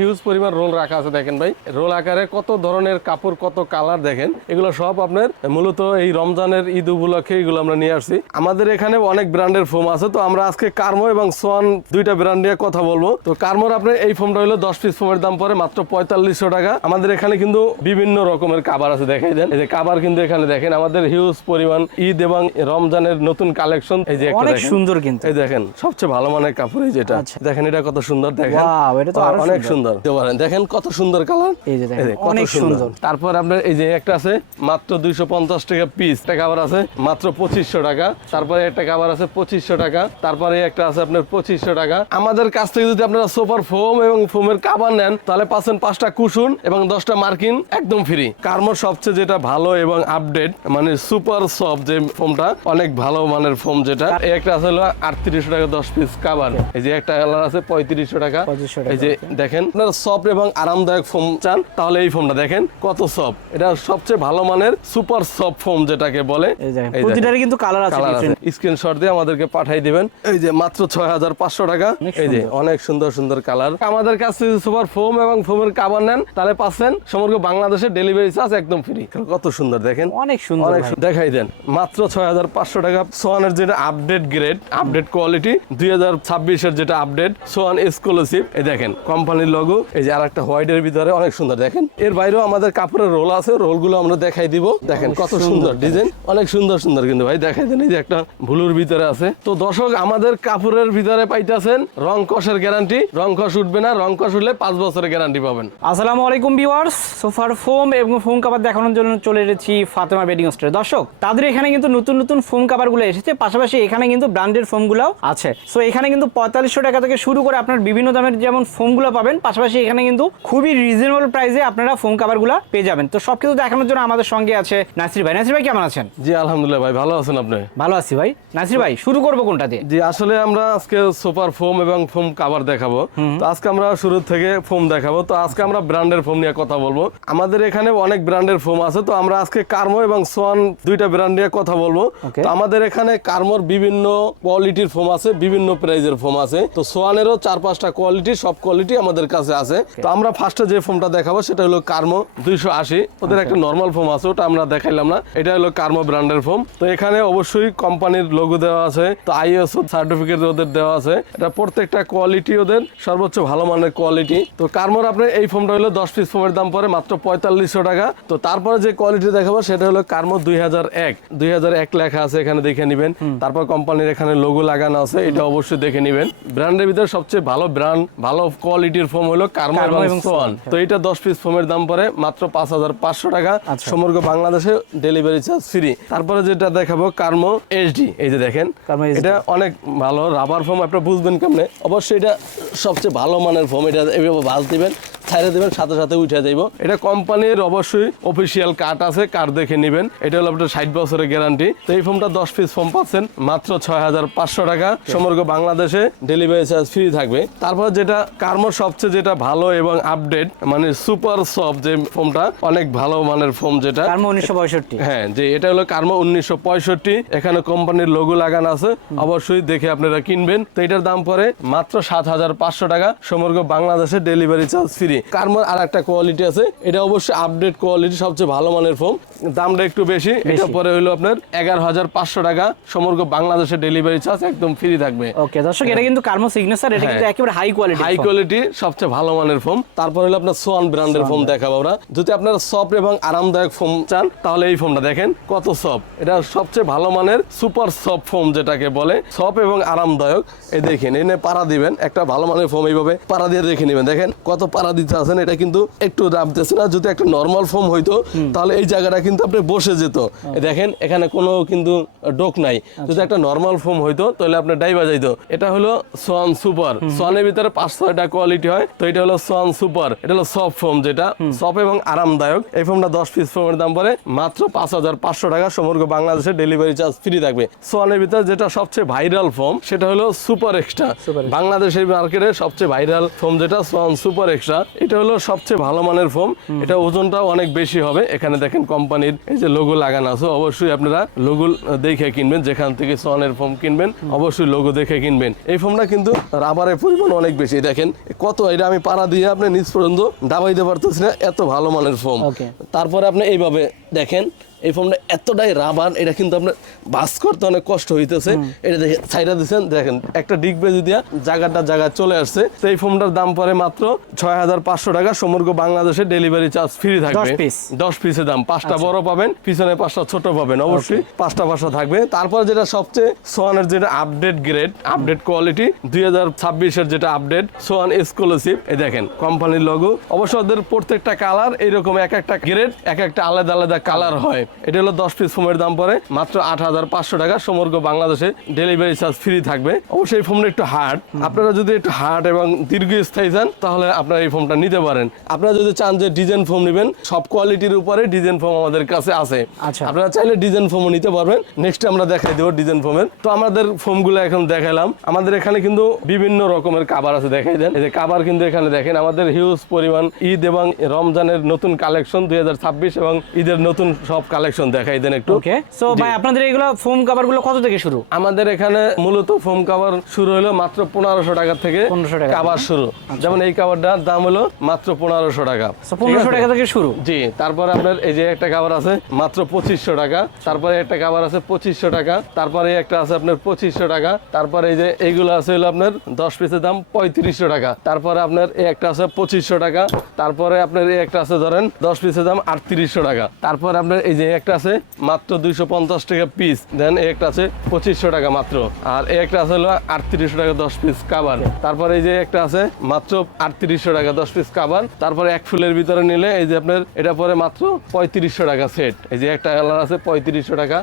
Huge পরিমাণ role রাখা আছে দেখেন ভাই, রোল আকারে কত ধরনের কাপড়, কত কালার দেখেন। এগুলো সব আপনার মূলত এই রমজানের ঈদ উপলক্ষে এগুলো আমরা নিয়ে আসছি। আমাদের এখানে অনেক ব্র্যান্ডের ফোম আছে, তো আমরা আজকে কার্মো এবং সোয়ান দুইটা ব্র্যান্ড নিয়ে কথা বলবো। তো কার্মোর আপনার এই ফোমটা হলো 10 পিস ফোমের দাম পড়ে মাত্র 4500 টাকা। আমাদের এখানে কিন্তু বিভিন্ন রকমের কাবার আছে, দেখাই দেন। এই যে কাবার কিন্তু এখানে দেখেন আমাদের হিউজ পরিমাণ ঈদ এবং রমজানের নতুন কালেকশন। এই যে অনেক সুন্দর, কিন্তু এই দেখেন সবচেয়ে ভালো মানের কাপড়। এই যেটা দেখেন, এটা কত সুন্দর দেখেন, এটা তো অনেক সুন্দর। দেখেন কত সুন্দর কালার, এই যে দেখেন অনেক সুন্দর। তারপর আপনার এই যে একটা আছে মাত্র 250 টাকা পিস, একটা কাবার আছে মাত্র 2500 টাকা। তারপরে একটা কাবার আছে 2500 টাকা। তারপরে একটা আছে আপনার 2500 টাকা। আমাদের কাছ থেকে যদি আপনারা সোফার ফোম এবং ফোমের কাবার নেন তাহলে পাচ্ছেন 5টা কুশন এবং 10টা মার্কিন একদম ফ্রি। কার্মোর সবচেয়ে যেটা ভালো এবং আপডেট মানে সুপার সফট যে ফোমটা, অনেক ভালো মানের ফোম যেটা। এই একটা আছে হলো 3800 টাকা 10 পিস কাবার। এই যে একটা কালার আছে 3500 টাকা। এই যে দেখেন, আপনারা সফট এবং আরামদায়ক ফোম চান তাহলে এই ফোমটা দেখেন কত সফট। এটা সবচেয়ে ভালো মানের সুপার সফট ফোম যেটাকে বলে। প্রতিটারই কিন্তু কালার আছে। স্ক্রিনশট দিয়ে আমাদেরকে পাঠিয়ে দিবেন। এই যে মাত্র 6500 টাকা। এই যে অনেক সুন্দর সুন্দর কালার। আমাদের কাছে সুপার ফোম এবং ফোমের কাভার নেন তাহলে পাচ্ছেন সমগ্র বাংলাদেশে ডেলিভারি চার্জ একদম ফ্রি। কত সুন্দর দেখেন, অনেক সুন্দর। দেখাই দেন মাত্র 6500 টাকা। সোয়ানের যেটা আপডেট গ্রেড, আপডেট কোয়ালিটি 2026 এর যেটা আপডেট সোয়ান এক্সক্লুসিভ। এই দেখেন কোম্পানির লোগো। এই যে আরেকটা হোয়াইটের ভিতরে অনেক সুন্দর দেখেন। এর বাইরেও আমাদের কাপড়ের রোল আছে, রোলগুলো আমরা দেখাই দিব। দেখেন কত সুন্দর ডিজাইন, অনেক সুন্দর সুন্দর কিন্তু ভাই দেখাই দেন। এই যে একটা ব্লুর ভিতরে আছে। তো দর্শক আমাদের কাপড়ের ভিতরে পাইতেছেন রং কষের গ্যারান্টি, রং কষ উঠবে না, রং কষ উঠলে 5 বছরের গ্যারান্টি পাবেন। আসসালামু আলাইকুম ভিউয়ার্স, সোফার ফোম এবং ফোম কাভার দেখানোর জন্য চলে এসেছি ফাতেমা বেডিং স্টোরে। দর্শক তাদের এখানে কিন্তু নতুন নতুন ফোম কাভারগুলো এসেছে, পাশাপাশি এখানে কিন্তু ব্র্যান্ডের ফোমগুলোও আছে। সো এখানে কিন্তু 4500 টাকা থেকে শুরু করে আপনার বিভিন্ন দামের যেমন ফোমগুলো পাবেন, পাশাপাশি এখানে কিন্তু খুবই রিজনেবল প্রাইসে আপনারা ফোম কাভারগুলো পেয়ে যাবেন। তো সবকিছু দেখানোর জন্য আমাদের সঙ্গে আছে নাসির ভাই। নাসির ভাই কেমন আছেন? জি আলহামদুলিল্লাহ ভাই, ভালো আছেন আপনি? ভালো আছি ভাই। নাসির ভাই শুরু করবো কোনটা দিয়ে? জি আসলে আমরা আজকে সুপার ফোম এবং ফোম কাভার দেখাবো। তো আজকে আমরা শুরু থেকে ফোম দেখাবো। তো আজকে আমরা ব্র্যান্ডের ফোম নিয়ে কথা বলবো। আমাদের এখানে অনেক ব্র্যান্ডের ফোম আছে, তো আমরা আজকে কার্মো এবং সোয়ান দুইটা ব্র্যান্ড নিয়ে কথা বলবো। তো আমাদের এখানে কার্মোর বিভিন্ন কোয়ালিটির ফোম আছে, বিভিন্ন প্রাইজের ফোম আছে। তো সোয়ানেরও 4-5টা কোয়ালিটি, সব কোয়ালিটি আমাদের কাছে আছে। তো আমরা ফার্স্টে যে ফোমটা দেখাবো সেটা হলো কার্মো 280। ওদের একটা নর্মাল ফোম আছে, ওটা আমরা দেখাইলাম না। এটা হলো কার্মো ব্র্যান্ডের ফোম। তো এখানে অবশ্যই কোম্পানির লোগো দেওয়া আছে, তো আইএসও সার্টিফিকেট ওদের দেওয়া আছে। এটা প্রত্যেকটা কোয়ালিটি ওদের সর্বোচ্চ ভালো মানের কোয়ালিটি। তো কার্মোর আপনার এই ফোমটা হলো 10 পিস ফোমের দাম পড়ে মাত্র 4500 টাকা। তো তারপরে যে কোয়ালিটি দেখাবো সেটা হলো কার্মো 2001 লেখা আছে, এখানে দেখে নিবেন। তারপর কোম্পানির এখানে লোগো লাগানো আছে, এটা অবশ্যই দেখে নিবেন। ব্র্যান্ডের ভিতরে সবচেয়ে ভালো ব্র্যান্ড, ভালো কোয়ালিটির ফোম হলো কার্মো এবং সোয়ান। তো এটা 10 পিস ফোমের দাম পড়ে মাত্র 5500 টাকা। সমগ্র বাংলাদেশে ডেলিভারি চার্জ ফ্রি। তারপরে যেটা দেখাবো কার্মো এইচডি। এই যে দেখেন, এটা অনেক ভালো রাবার ফোম। আপনারা বুঝবেন কেমনে? অবশ্যই এটা সবচেয়ে ভালো মানের ফোম। এটা এভাবে ভাঁজ দিবেন, ছাইড়ে দেবেন, সাথে সাথে উঠে যাইব। এটা কোম্পানির অবশ্যই অফিসিয়াল কার্ড আছে, কার্ড দেখে নেবেন। এটা হলো আপনার 60 বছরের গ্যারান্টি। তো এই ফোমটা 10 পিস ফোম পাচ্ছেন মাত্র 6500 টাকা। সমগ্র বাংলাদেশে ডেলিভারি চার্জ ফ্রি থাকবে। তারপর যেটা কার্মোর সবচেয়ে যেটা ভালো এবং আপডেট মানে সুপার সফট যে ফোমটা, অনেক ভালো মানের ফোম যেটা কার্মো 1965। হ্যাঁ, যে এটা হলো কার্মো 1965। এখানে কোম্পানির লোগো লাগানো আছে, অবশ্যই দেখে আপনারা কিনবেন। তো এটার দাম পড়ে মাত্র 7500 টাকা। সমগ্র বাংলাদেশে ডেলিভারি চার্জ ফ্রি। কার্মোর আর একটা কোয়ালিটি আছে, এটা অবশ্যই আপডেট কোয়ালিটি, সবচেয়ে ভালো মানের ফোম, দামটা একটু বেশি। এটা পরে হলো আপনার 11500 টাকা। সমগ্র বাংলাদেশে ডেলিভারি চার্জ একদম ফ্রি থাকবে। ওকে দর্শক, এটা কিন্তু কার্মো সিগনেচার, এটা কিন্তু একেবারে হাই কোয়ালিটি, সবচেয়ে ভালো মানের ফোম। তারপর হলো আপনার সোয়ান ব্র্যান্ডের ফোম দেখাবো আমরা। যদি আপনারা সফট এবং আরামদায়ক ফোম চান তাহলে এই ফোমটা দেখেন কত সফট। এটা সবচেয়ে ভালো মানের সুপার সফট ফোম যেটাকে বলে, সফট এবং আরামদায়ক। এই দেখেন, এনে পাড়া দিবেন, একটা ভালো মানের ফোম এইভাবে পাড়া দিয়ে দেখে নেবেন। দেখেন কত পাড়া দিতে আছেন, এটা কিন্তু একটু রাবতেছে না। যদি একটা নর্মাল ফোম হইতো তাহলে এই জায়গাটা কিন্তু আপনি বসে যেত। দেখেন এখানে কোনো কিন্তু ডোক নাই। যদি একটা নর্মাল ফোম হইতো তাহলে আপনার ডাইবা যাইতো। এটা হলো সোয়ান সুপার। সোয়ানের ভিতরে 5-6টা কোয়ালিটি হয়। তো এটা হলো সোয়ান সুপার। এটা হলো সফট ফোম, যেটা সফট এবং আরামদায়ক। এই ফোমটা 10 পিস ফোমের দাম পড়ে মাত্র 5500 টাকা। সমগ্র বাংলাদেশে ডেলিভারি চার্জ ফ্রি থাকবে। সোয়ানের ভিতরে যেটা সবচেয়ে ভাইরাল ফোম সেটা হলো সুপার এক্সট্রা। বাংলাদেশের মার্কেটে সবচেয়ে ভাইরাল ফোম যেটা সোয়ান সুপার এক্সট্রা। এটা হলো সবচেয়ে ভালো মানের ফোম। এটা ওজনটা অনেক বেশি হবে। এখানে দেখেন কোম্পানির এই যে লোগো লাগানো আছে, অবশ্যই আপনারা লোগো দেখে কিনবেন। যেখান থেকে সোয়ানের ফোম কিনবেন অবশ্যই লোগো দেখে কিনবেন। এই ফোমটা কিন্তু রাবারের পরিমাণ অনেক বেশি। দেখেন কত, এটা আমি পাড়া দিয়ে আপনি নিচ পর্যন্ত দাবাইতে পারতেছি না, এত ভালো মানের ফোম। তারপরে আপনি এইভাবে দেখেন এই ফোমটা এতটাই রাবার, এটা কিন্তু আপনার বাস করতে অনেক কষ্ট হইতেছে। এটা দেখে সাইডা দিচ্ছেন, দেখেন একটা ডিগ বেজে দিয়া জায়গায় চলে আসছে। তো এই ফোমটার দাম পরে মাত্র 6500 টাকা। সমগ্র বাংলাদেশে ডেলিভারি চার্জ ফ্রি থাকবে। 10 পিসের দাম, 5টা বড় পাবেন, পিছনে 5টা ছোট পাবেন, অবশ্যই 5টা থাকবে। তারপর যেটা সবচেয়ে সোয়ানের যেটা আপডেট গ্রেড, আপডেট কোয়ালিটি 2026-এর যেটা আপডেট সোয়ান এক্সক্লুসিভ, এই দেখেন কোম্পানির লোগো। অবশ্য ওদের প্রত্যেকটা কালার এইরকম এক একটা গ্রেড, এক একটা আলাদা আলাদা কালার হয়। এটা হলো 10 পিস ফোমের দাম পরে মাত্র 8500 টাকা। সমগ্র বাংলাদেশে ডেলিভারি চার্জ ফ্রি থাকবে। অবশ্যই এই ফোমটা একটু হার্ড, আপনারা যদি একটু হার্ড এবং দীর্ঘস্থায়ী চান তাহলে আপনারা এই ফোমটা নিতে পারেন। আপনারা যদি চান যে ডিজাইন ফোম নেবেন, সব কোয়ালিটির উপরে ডিজাইন ফোম আমাদের কাছে আছে। আপনারা চাইলে ডিজাইন ফোমও নিতে পারবেন। নেক্সট আমরা দেখাই দেবো ডিজাইন ফোমের। তো আমাদের ফোমগুলো এখন দেখালাম। আমাদের এখানে কিন্তু বিভিন্ন রকমের কাভার আছে, দেখাই দেন। এই যে কাভার কিন্তু এখানে দেখেন আমাদের হিউজ পরিমাণ ঈদ এবং রমজানের নতুন কালেকশন 2026 এবং ঈদের নতুন সব কালেকশন দেখাই দেন একটু। ওকে, সো ভাই আপনাদের এগুলো ফোম কভার গুলো কত থেকে শুরু? আমাদের এখানে মূলত ফোম কভার শুরু হলো মাত্র 1500 টাকা থেকে কভার শুরু। যেমন এই কভারটার দাম হলো মাত্র 1500 টাকা। 1500 টাকা থেকে শুরু। জি, তারপরে আপনার এই যে একটা কভার আছে মাত্র 2500 টাকা। তারপরে একটা কভার আছে 2500 টাকা। তারপরে একটা আছে আপনার 2500 টাকা। তারপরে এই যে এইগুলো আছে হলো আপনার 10 পিসের দাম 3500 টাকা। তারপরে আপনার এই একটা আছে 2500 টাকা। তারপরে আপনার এই একটা আছে ধরেন 10 পিসের দাম 3800 টাকা। তারপরে আপনার এই যে একটা আছে মাত্র 250 টাকা পিস। দেন এই একটা আছে 2500 টাকা মাত্র। আর এই একটা আছে হলো 3800 টাকা 10 পিস কাভার। তারপরে এই যে একটা আছে মাত্র 3800 টাকা 10 পিস কাভার। তারপরে এক ফুলের ভিতরে নিলে এই যে আপনার এটা পরে মাত্র 3500 টাকা সেট। এই যে একটা কালার আছে 3500 টাকা।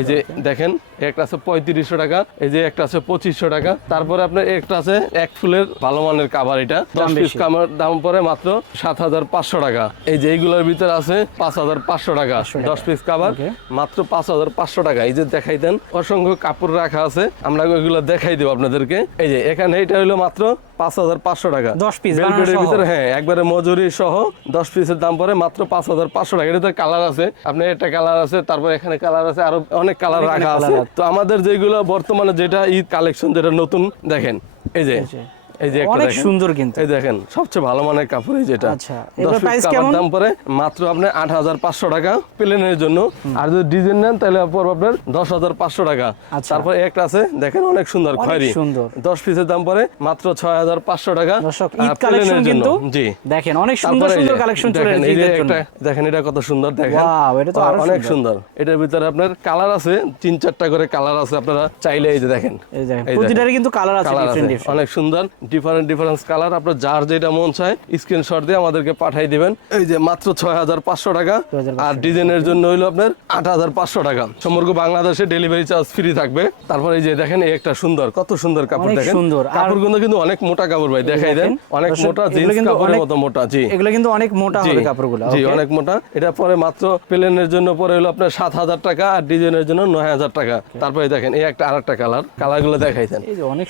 এই যে দেখেন একটা আছে 3500 টাকা। এই যে একটা আছে 2500 টাকা। তারপরে আপনার একটা আছে এক ফুলের ভালো মানের কাভার, এটা 10 পিস কাভার দাম পরে মাত্র 7500 টাকা। এই যে এইগুলোর ভিতরে আছে 5500 টাকা 10 পিস কাভার মাত্র 5500 টাকা। এই যে দেখাই দেন অসংখ্য কাপড় রাখা আছে, আমরা ওইগুলো দেখাই দেব আপনাদেরকে। এই যে এখানে এটা হলো মাত্র 5500 টাকা 10 পিস বেলভেটের ভিতরে। হ্যাঁ, একবারে মজুরি সহ 10 পিসের দাম পরে মাত্র 5500 টাকা। এটাতে কালার আছে, আপনি একটা কালার আছে, তারপর এখানে কালার আছে, আরো অনেক কালার রাখা আছে। তো আমাদের যেগুলো বর্তমানে যেটা ঈদ কালেকশন যেটা নতুন দেখেন, এই যে এই যে অনেক সুন্দর কিন্তু এই দেখেন সবচেয়ে ভালো মানের কাপড় এই যেটা। আচ্ছা, 10 এর প্রাইস পিস কেমন? দাম পরে মাত্র আপনি 8500 টাকা প্লেনের জন্য। আর যদি ডিজাইন নেন তাহলে পড়বে আপনার 10500 টাকা। তারপর একটা আছে দেখেন অনেক সুন্দর খয়েরি, 10 পিসের দাম পরে মাত্র 6500 টাকা। দর্শক ঈদ কালেকশন কিন্তু জি দেখেন অনেক সুন্দর সুন্দর কালেকশন চলে এসেছে ঈদের জন্য। দেখেন এটা কত সুন্দর, দেখেন ওয়াও, এটা তো আরো অনেক সুন্দর। এটার ভিতরে আপনার কালার আছে 3-4টা করে কালার আছে, আপনারা চাইলে এই যে দেখেন এই দেখেন প্রতিটারই কিন্তু কালার আছে ডিফারেন্ট অনেক সুন্দর ডিফারেন্ট কালার। আপনার যার যেটা মন চায় স্ক্রিনশট দিয়ে আমাদেরকে পাঠিয়ে দিবেন। এই যে মাত্র 6500 টাকা। আর ডিজাইনের জন্য হইলো আপনার 8500 টাকা। সমগ্র বাংলাদেশে ডেলিভারি চার্জ ফ্রি থাকবে। তারপর এই যে দেখেন এই একটা সুন্দর, কত সুন্দর কাপড় দেখেন। কাপড়গুলো কিন্তু অনেক মোটা কাপড় ভাই, দেখাই দেন অনেক মোটা, জিন্স কাপড়ের মতো মোটা। জি, এগুলো কিন্তু অনেক মোটা হবে কাপড়গুলো। জি, অনেক মোটা। এটা পরে মাত্র প্লেনের জন্য পরে হলো আপনার 7000 টাকা আর ডিজাইনের জন্য 9000 টাকা। তারপরে দেখেন এই একটা আরেকটা কালারগুলো দেখাই দেন।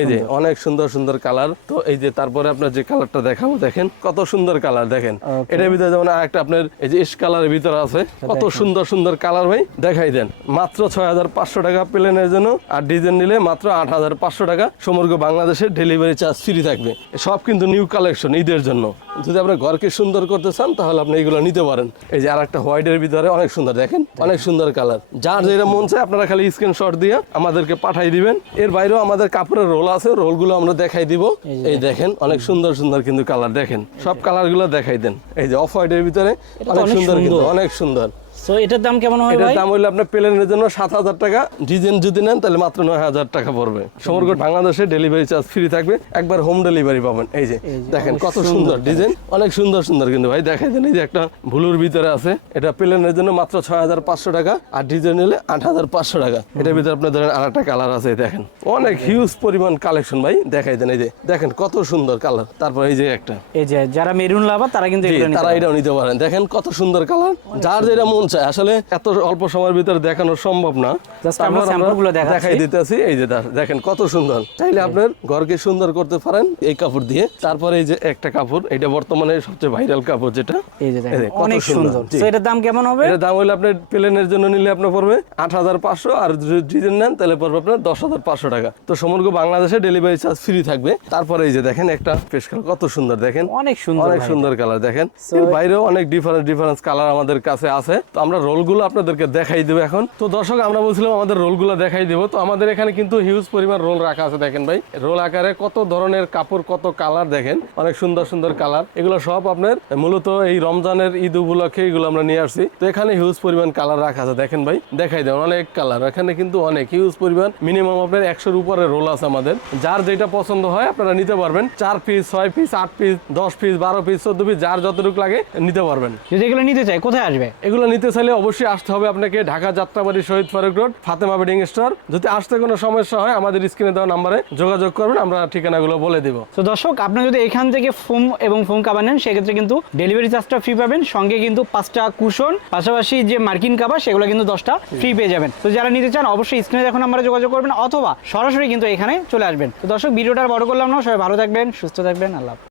এই যে অনেক সুন্দর কালার। তো এই যে তারপরে আপনার যে কালারটা দেখাবো দেখেন কত সুন্দর কালার দেখেন। এটার ভিতরে যেমন আরেকটা আপনার এই যে ইস কালারের ভিতরে আছে, কত সুন্দর কালার ভাই, দেখাই দেন। মাত্র 6500 টাকা প্লেনের জন্য আর ডিজাইন নিলে মাত্র 8500 টাকা। সমগ্র বাংলাদেশে ডেলিভারি চার্জ ফ্রি থাকবে। সব কিন্তু নিউ কালেকশন ঈদের জন্য। যদি আপনার ঘরকে সুন্দর করতে চান তাহলে আপনি এগুলো নিতে পারেন। এই যে আরেকটা হোয়াইটের ভিতরে অনেক সুন্দর, দেখেন অনেক সুন্দর কালার। যার যেটা মন চায় আপনারা খালি স্ক্রিনশট দিয়ে আমাদেরকে পাঠিয়ে দিবেন। এর বাইরেও আমাদের কাপড়ের রোল আছে, রোলগুলো আমরা দেখাই দিব। এই দেখেন অনেক সুন্দর কিন্তু কালার, দেখেন সব কালারগুলো দেখাই দেন। এই যে অফ হোয়াইটের ভিতরে অনেক সুন্দর কিন্তু অনেক সুন্দর। সো এটার দাম কেমন হয় ভাই? এটার দাম হইলো আপনার প্লেনের জন্য 7000 টাকা, ডিজাইন যদি নেন তাহলে মাত্র 9000 টাকা পড়বে। সমগ্র বাংলাদেশে ডেলিভারি চার্জ ফ্রি থাকবে, একবার হোম ডেলিভারি পাবেন। এই যে দেখেন কত সুন্দর ডিজাইন, অনেক সুন্দর কিন্তু ভাই দেখাই দেন। এই যে একটা ব্লুর ভিতরে আছে, এটা প্লেনের জন্য মাত্র 6500 টাকা আর ডিজাইন নিলে 8500 টাকা। এটার ভিতরে আপনার ধরেন আরেকটা কালার আছে, দেখেন অনেক হিউজ পরিমাণ কালেকশন ভাই, দেখাই দেন। এই যে দেখেন কত সুন্দর কালার। তারপর এই যে একটা, এই যে যারা মেরুন লাভার তারা কিন্তু তারা এটাও নিতে পারেন। দেখেন কত সুন্দর কালার, যার যেটা মন চায়, আসলে এত অল্প সময়ের ভিতরে দেখানো সম্ভব না। Just তারপর আমরা sample গুলো দেখাচ্ছি। দেখাই দিতেছি। এই যে দেখেন কত সুন্দর, চাইলে আপনার ঘরকে সুন্দর করতে পারেন এই কাপড় দিয়ে। তারপরে এই যে একটা কাপড়, এটা বর্তমানে সবচেয়ে ভাইরাল কাপড়, যেটা এই যে দেখেন এই যে, কত অনেক সুন্দর। জি। তো এটার দাম কেমন হবে? এটার দাম হলে আপনার প্লেনের জন্য নিলে আপনার পড়বে 8,500, আর যদি ডিজাইন নেন তাহলে পড়বে আপনার 10,500 টাকা। তো সমগ্র বাংলাদেশে ডেলিভারি চার্জ ফ্রি থাকবে। তারপরে এই যে দেখেন একটা পেশ কালার, কত সুন্দর দেখেন, অনেক সুন্দর অনেক ভাই। সুন্দর কালার দেখেন। এর বাইরেও অনেক ডিফারেন্স কালার আমাদের কাছে আছে। তো আমরা রোলগুলো আপনাদেরকে দেখাই দেবো এখন। তো দর্শক, আমরা বলছিলাম আমাদের রোলগুলো দেখাই দেবো। তো আমাদের এখানে কিন্তু হিউজ পরিমাণ রোল রাখা আছে। দেখেন ভাই, রোল আকারে কত ধরনের কাপড়, কত কালার দেখেন, অনেক সুন্দর সুন্দর কালার। এগুলো সব আপনার মূলত এই রমজানের ঈদ উপলক্ষে এগুলো আমরা নিয়ে আসছি। তো এখানে হিউজ পরিমাণ কালার রাখা আছে। দেখেন ভাই, দেখাই দেন, অনেক কালার এখানে কিন্তু অনেক হিউজ পরিমাণ, মিনিমাম আপনার 100-র উপরে রোল আছে আমাদের। যার যেটা পছন্দ হয় আপনারা নিতে পারবেন। 4 piece, 6 piece, 8 piece, 10 piece, 12 piece, 14 piece, যার যতটুকু লাগে নিতে পারবেন। যদি এগুলো নিতে চাই কোথায় আসবে? এগুলো নিতে চাইলে অবশ্যই আসতে হবে আপনাকে Dhaka Jatrabari Shahid Faruk road, Fatema bedding store. যদি আসতে কোনো সমস্যা হয় আমাদের স্ক্রিনে দেওয়া নাম্বারে যোগাযোগ করবেন, আমরা ঠিকানাগুলো বলে দিব। তো দর্শক, আপনি যদি এখান থেকে ফোম এবং ফোম কাভার নেন সেক্ষেত্রে কিন্তু ডেলিভারি চার্জটা ফ্রি পাবেন, সঙ্গে কিন্তু 5টা কুশন, পাশাপাশি যে মার্কিন কাভার সেগুলো কিন্তু 10টা ফ্রি পেয়ে যাবেন। তো যারা নিতে চান অবশ্যই স্ক্রিনে দেখুন নাম্বারে যোগাযোগ করবেন, অথবা সরাসরি কিন্তু এখানে চলে আসবেন। তো দর্শক, ভিডিওটা আর বড় করলাম না, সবাই ভালো থাকবেন, সুস্থ থাকবেন, আল্লাহ হাফেজ।